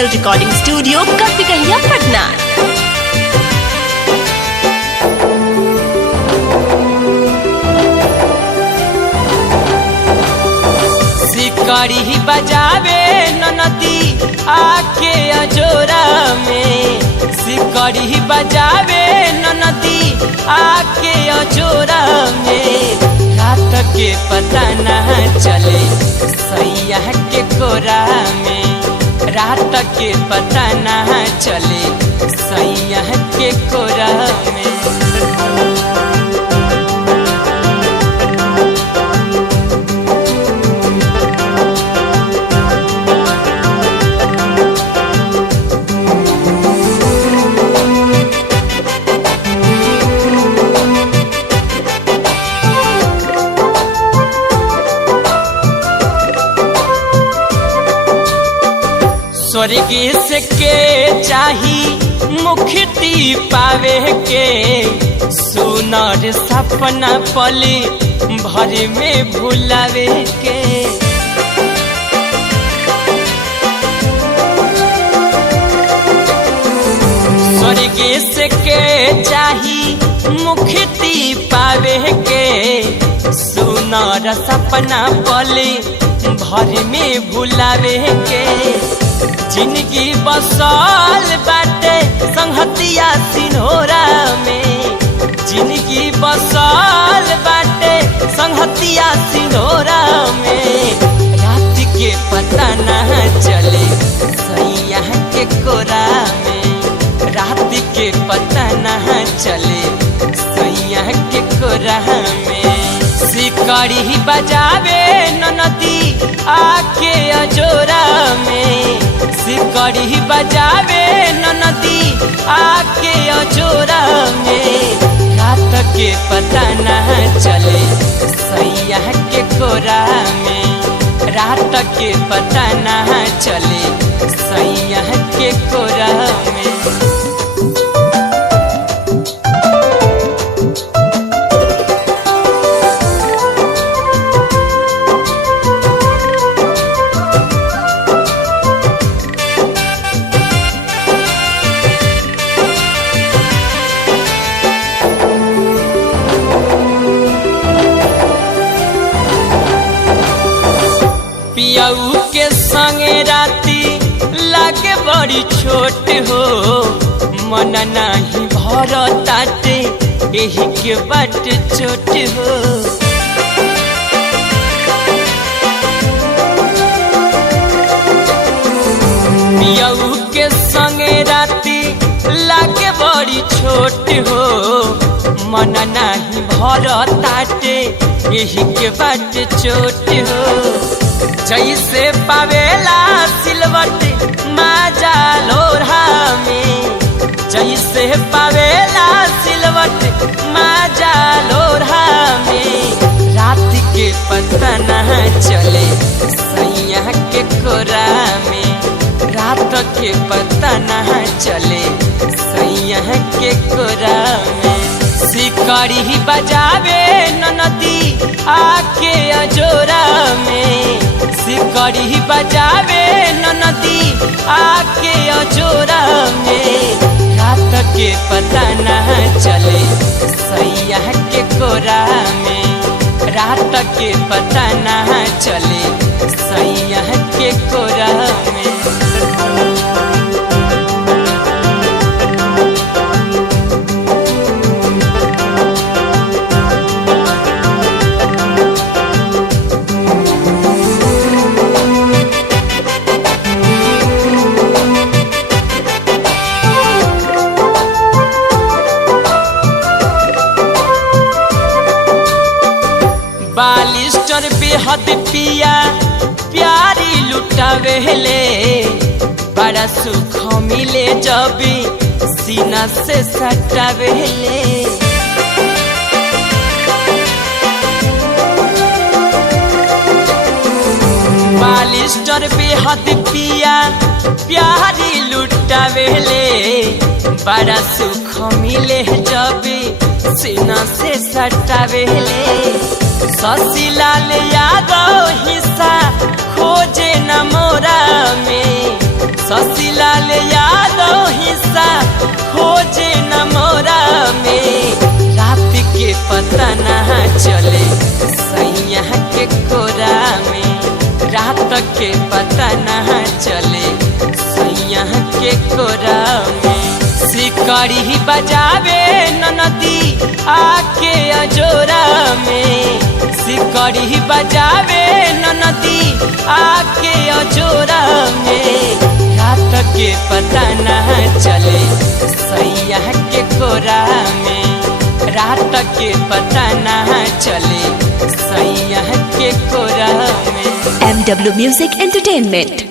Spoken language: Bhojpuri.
Digital recording studio Katkahiya Patna. सिकड़ी बजावे ननदी आके अजोरा में, सिकड़ी बजावे ननदी आके अजोरा में। रात के पता न चले सैया के कोरा में, रात के पता न चले सैया के कोरा में। स्वर्ग से के चाही मुक्ति पावे के, सुनर सपना पले भर में भुलावे के। स्वर्ग से के चाही मुक्ति पावे के, सुनर सपना पले भर में भुलावे के। जिंदगी बसल बाटे संहतिया सिन्होरा में, जिंदगी बसल बाटे संहतिया सिन्होरा में। रात के पता न चले सैया के कोरा में, रात के पता न चले सैया के कोरा में। सिकड़ी बजावे ननदी आके अजोरा में, सिकड़ी बजावे ननदी आके अजोरा में। रात के पता न चले सैया के कोरा में, रात के पता न चले सैया के कोरा में। पियाऊ के संगे राती लागे बड़ी छोट हो, मन नहीं भर ताटे यही के बाट चोट हो। पियाऊ के संगे राती लागे बड़ी छोट हो, मन नहीं भर ताटे यही के बाट चोट हो। जैसे पावेला सिलवट माजा लोढ़ा में, जैसे पावेला सिलवट माजा लोढ़ा में। रात के पता न चले सैया के कोरा में, रात के पता न चले सैया के कोरा में। सिकड़ी बजावे ननदी आके अजोरा में, सिकड़ी बजावे ननदी आके अजोरा में। रात के पता न चले सैया के कोरा में, रात के पता न चले सैया के कोरा में। बालिस्टर बेहद पिया प्यारी लुटावेले, बड़ा सुख मिले जब सीना से सटावेले। बालिस्टर बेहद पिया प्यारी लुटावेले, बड़ा सुख मिले जब सीना से सटावेले। शशिलाल यादव हिस्सा खोजे न मोरा में, शशिलाल यादव हिस्सा खोजे न मोरा में रात के पता ना चले सैया के कोरा में रात के पता ना चले सैया के कोरा में सिकड़ी बजावे ननदी आके अजोरा में सिकड़ी बजावे ननदी आके अजोरा में रात के पता ना चले सैया के कोरा में रात के पता ना चले सैया के कोरा में। MW Music Entertainment।